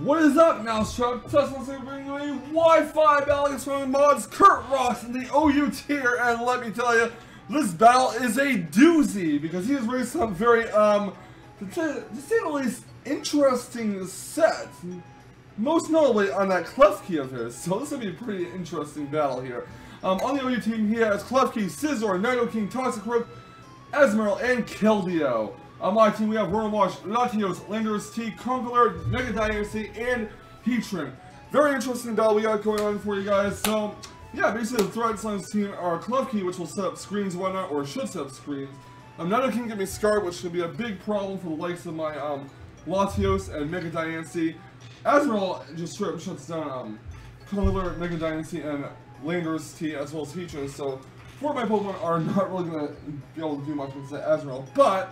What is up, Mousetrap? Tesla bringing you a Wi-Fi battle against one of the mods, Kurt Rocks in the OU tier, and let me tell you, this battle is a doozy because he has raised some very, to say the least, interesting sets. Most notably on that Klefki of his, so this will be a pretty interesting battle here. On the OU team, he has Klefki, Scizor, Nido King, Toxic Rook, Esmeralda, and Keldeo. On my team, we have Ronawash, Latios, Landers T, Conqueror, Mega Dynasty, and Heatran. Very interesting battle we got going on for you guys. So, yeah, basically the threats on this team are Klefki, which will set up screens and whatnot, or should set up screens. Nido King can be scarred, which should be a big problem for the likes of my Latios and Mega Dynasty. Esmeralda just straight up shuts down Conqueror, Mega Dynasty, and Landers T, as well as Heatran. So, four of my Pokemon are not really going to be able to do much with that Esmeralda, but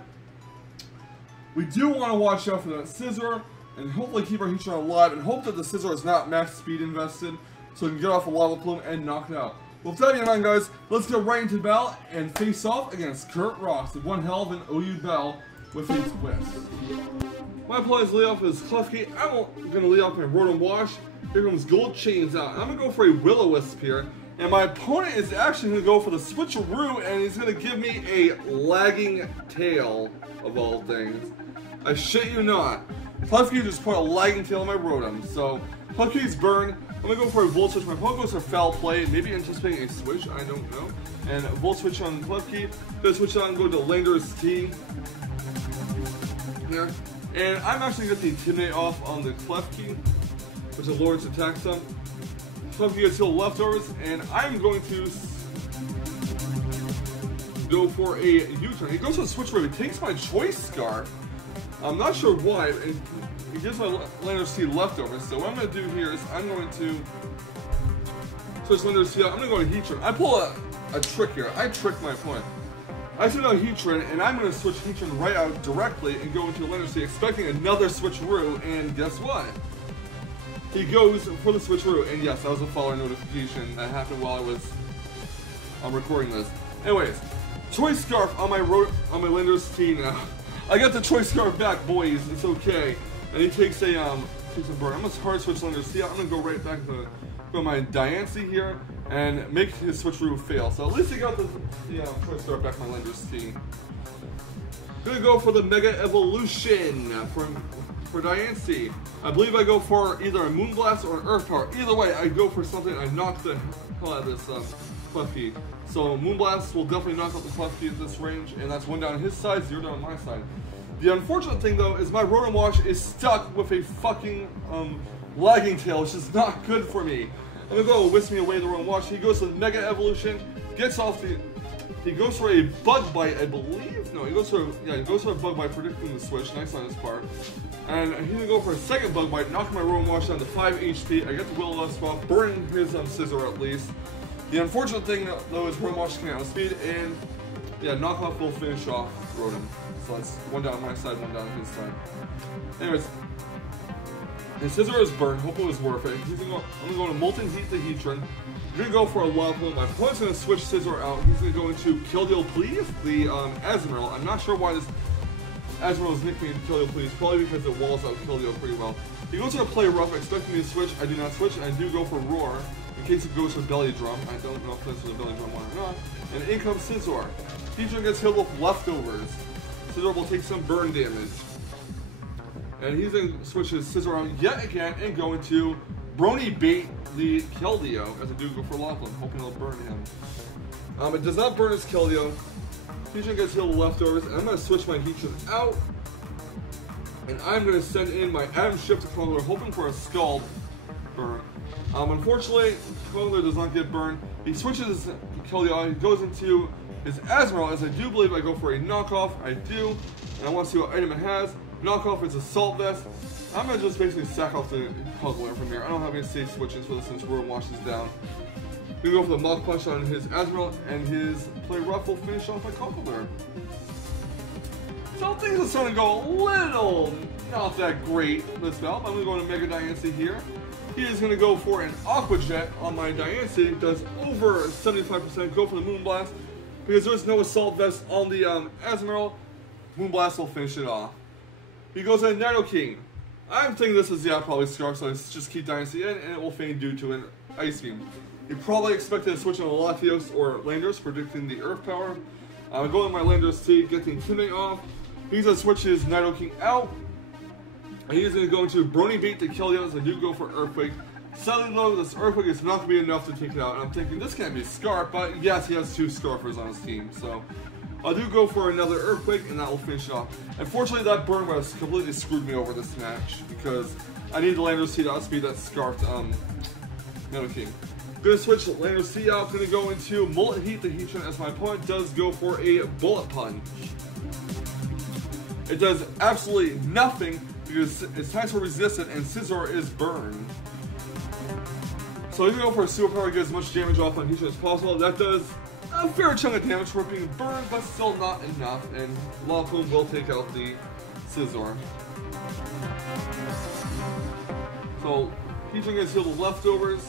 we do want to watch out for that Scizor, and hopefully keep our Heatran alive, and hope that the Scizor is not max speed invested, so we can get off a Lava Plume and knock it out. Well, with that in mind, guys, let's get right into the battle and face off against Kurt Rocks with one hell of an OU battle with a twist. My plan is lead off is Klefki. I'm going to lead off my Ronawash. Here comes Gold Chains out. I'm going to go for a Will-O-Wisp here. And my opponent is actually going to go for the switcheroo, and he's going to give me a lagging tail, of all things. I shit you not. Klefki just put a lagging tail on my Rotom. So, Klefki's burn. I'm going to go for a Volt Switch. My opponent goes for Foul Play, maybe anticipating a switch, I don't know. And Volt Switch on Klefki. Then switch on and go to Landers T. Here. And I'm actually going to get the Intimidate off on the Klefki, which lowers attack sum. Klefki gets healed leftovers, and I'm going to go for a U-turn. He goes for a switch where he takes my Choice Scarf. I'm not sure why, and he gives my Landers T leftovers. So what I'm going to do here is I'm going to switch Landers T out. I'm going to go to Heatran. I pull a trick here. I trick my opponent. I switch out Heatran, and I'm going to switch Heatran right out directly and go into Landers T, expecting another switcheroo, and guess what? He goes for the switcheroo, and yes, that was a follower notification that happened while I was recording this. Anyways, Choice Scarf on my Landers T now. I got the Choice Scarf back, boys. It's okay. And he takes a burn. I'm gonna hard switch Landers T. I'm gonna go right back to my Diancie here and make his switcheroo fail. So at least he got the Choice Scarf back my Landers T. Gonna go for the Mega Evolution for Diancie. I believe I go for either a Moonblast or an Earth Power. Either way, I go for something. I knock the hell out of this Klefki. So Moonblast will definitely knock out the Klefki at this range, and that's one down on his side, 0 down on my side. The unfortunate thing though is my Ronawash is stuck with a fucking lagging tail, which is not good for me. I'm gonna go whisk me away the Ronawash. He goes to the Mega Evolution, gets off the. He goes for a Bug Bite, I believe. No, he goes for a Bug Bite, predicting the switch. Nice on his part. And he's gonna go for a second Bug Bite, knocking my Ronawash down to 5 HP. I get the Will-O-Wisp off, burning his Scizor at least. The unfortunate thing though is Ronawash can outspeed, and yeah, knockoff will finish off Rotom. So that's one down on my side, one down on his side. Anyways, his Scizor is burned. Hope it was worth it. I'm gonna go to Molten Heat the Heatran. I'm gonna go for a Lava Plume. My opponent's gonna switch Scizor out. He's gonna go into Keldeo Please, the Esmeralda. I'm not sure why this Esmeralda is nicknamed Keldeo Please. Probably because it walls out Keldeo pretty well. He goes to play rough, expecting me to switch. I do not switch, and I do go for Roar. In case it goes for Belly Drum. I don't know if this is a Belly Drum one or not. And in comes Scizor. Heatran gets hit with leftovers. Scizor will take some burn damage. And he's going to switch his Scizor out yet again and go into Brony Bait the Keldeo, as I do go for Lava Plume, hoping it'll burn him. It does not burn his Keldeo. Heatran gets hit with leftovers, and I'm going to switch my Heatran out. And I'm going to send in my Adam Shift to Conqueror, hoping for a Scald burn. Unfortunately, Conqueror does not get burned. He switches Keldeo, he goes into his Esmeralda, as I do believe I go for a knockoff. I do, and I want to see what item it has. Knockoff is Assault Vest. I'm going to just basically sack off the Conqueror from here. I don't have any safe switches for this since Ronawash is down. I'm going to go for the Mach Punch on his Esmeralda, and his Play Rough will finish off my Conqueror. So things are starting to go a little not that great this battle. I'm going to go into Mega Diancie here. He is going to go for an Aqua Jet on my Diancie. Does over 75%. Go for the Moonblast. Because there's no Assault Vest on the Esmeralda, Moonblast will finish it off. He goes into Nido King. I'm thinking this is, yeah, probably Scarf, so let's just keep Dynasty in, and it will feign due to an Ice Beam. You probably expected to switch on Latios or Landorus, predicting the Earth power. I'm going with my Landorus T, get the Intimidate off. He's going to switch his Nido King out. And he's going to go into Brony Bait to kill the others. I do go for Earthquake. Sadly though, this Earthquake is not going to be enough to take it out. And I'm thinking, this can't be Scarf, but yes, he has 2 Scarfers on his team. So I do go for another Earthquake, and that will finish it off. Unfortunately, that Burn West completely screwed me over this match, because I need the Landorus T to outspeed that Scarfed Nido King. Gonna switch Landorus C out, gonna go into Mullet Heat the Heatran as my opponent does go for a Bullet Punch. It does absolutely nothing because it's time to resist it and Scizor is burned. So he's gonna go for a Superpower to get as much damage off on Heatran as possible. That does a fair chunk of damage for being burned, but still not enough, and Lopunny will take out the Scizor. So Heatran gets heal the leftovers.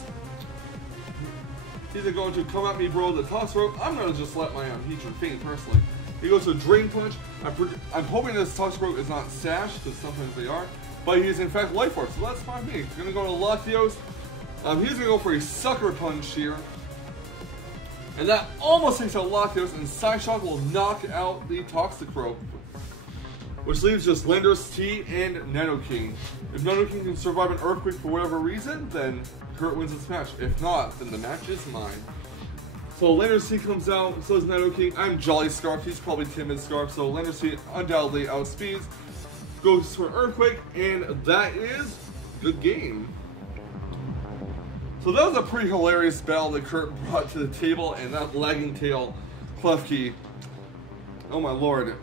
He's going to come at me, bro, the toss rope. I'm going to just let my Heatran faint, personally. He goes to Drain Punch. I'm hoping this toss rope is not Sash, because sometimes they are. But he's in fact Life Orb, so that's fine with me. He's going to go to Latios. He's going to go for a Sucker Punch here. And that almost takes out Latios, and Psyshock will knock out the Toxic Rope. Which leaves just Landorus T and Nidoking. If Nidoking can survive an Earthquake for whatever reason, then Kurt wins this match. If not, then the match is mine. So Landorus T comes out, so is Nidoking. I'm Jolly Scarf, he's probably Timid Scarf, so Landorus T undoubtedly outspeeds. Goes for an Earthquake, and that is good game. So that was a pretty hilarious battle that Kurt brought to the table, and that lagging tail Klefki. Oh my lord.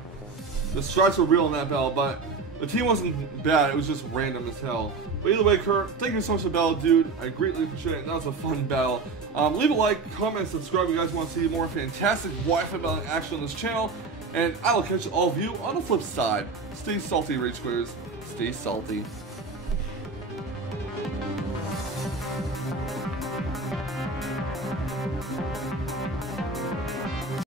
The strats were real in that battle, but the team wasn't bad, it was just random as hell. But either way, Kurt, thank you so much for the battle, dude. I greatly appreciate it. That was a fun battle. Leave a like, comment, subscribe if you guys want to see more fantastic Wi-Fi battling action on this channel. And I will catch all of you on the flip side. Stay salty, Rage Quitters. Stay salty.